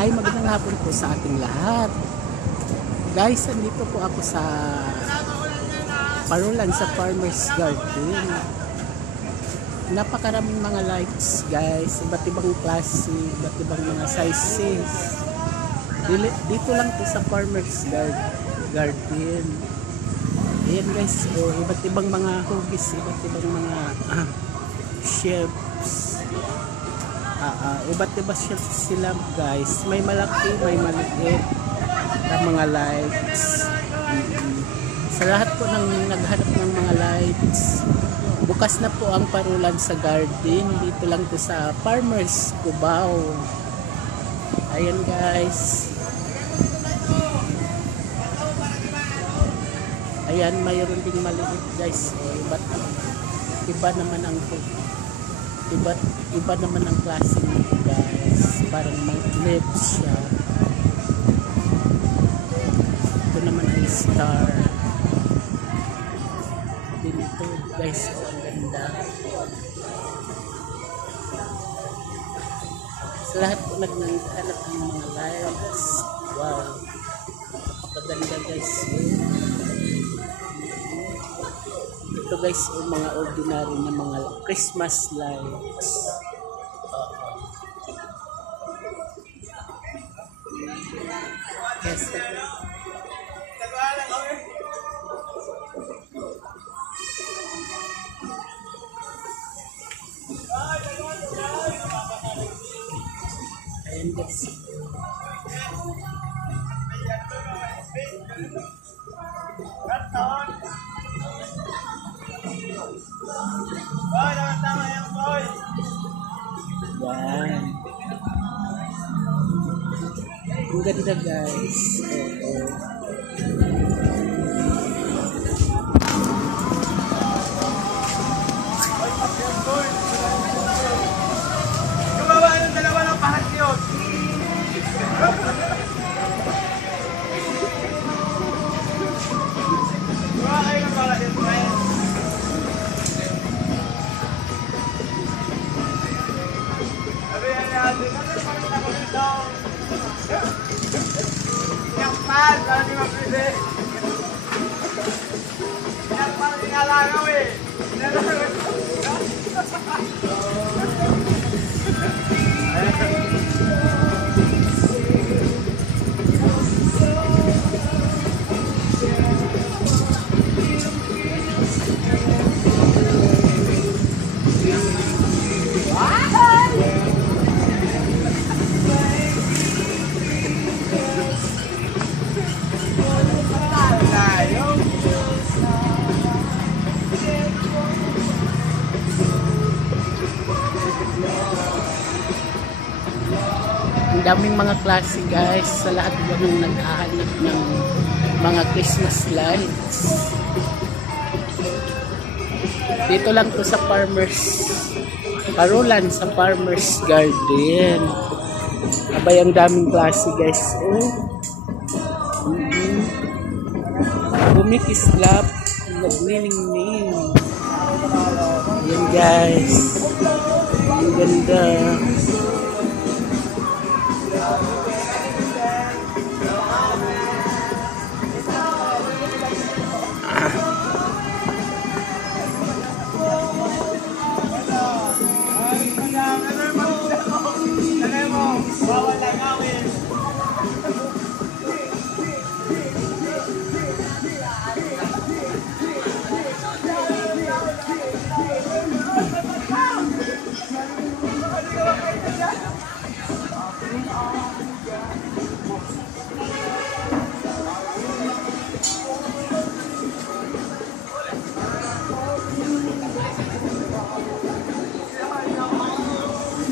Ay, magandang hapon po sa ating lahat. Guys, andito po ako sa Parulan sa Farmer's Garden. Napakaraming mga lights, guys. Iba't ibang klase, iba't ibang mga sizes. Dito lang po sa Farmer's Garden. Ayan guys, iba't ibang mga hugis, iba't ibang mga chefs. Iba't iba sila guys. May malaki, may maliit na mga lights. Sa lahat po ng naghanap ng mga lights, bukas na po ang Parulan sa Garden. Dito lang to sa Farmers Cubao. Ayan guys. Ayan, mayroon ding maliit guys. Iba naman ang iba naman ang klase nito guys. Parang lips siya. Ito naman ay star. Dito guys, ang ganda. Sa lahat po naghanap ng mga lights. Wow, napakaganda guys. Ito guys, mga ordinary na mga Christmas lights. Yes. Ayan guys. Yan. Ang ganda guys. Gumawa ng dalawa ng pahasyon. Gumawa kayo ng pahasyon. Yakpan, kalau di mabili. Yakpan tinggalan kami. Ang daming mga klase guys. Sa lahat ba nang naghahanap ng mga Christmas lights. Dito lang to sa Parulan sa Farmer's Garden. Abay, ang daming klase guys. Bumikislap, nagniningning. Yan guys. Ang ganda.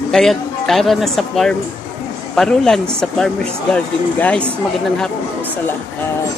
Kaya tara na sa Parulan sa Farmer's Garden guys. Magandang hapon po sa lahat.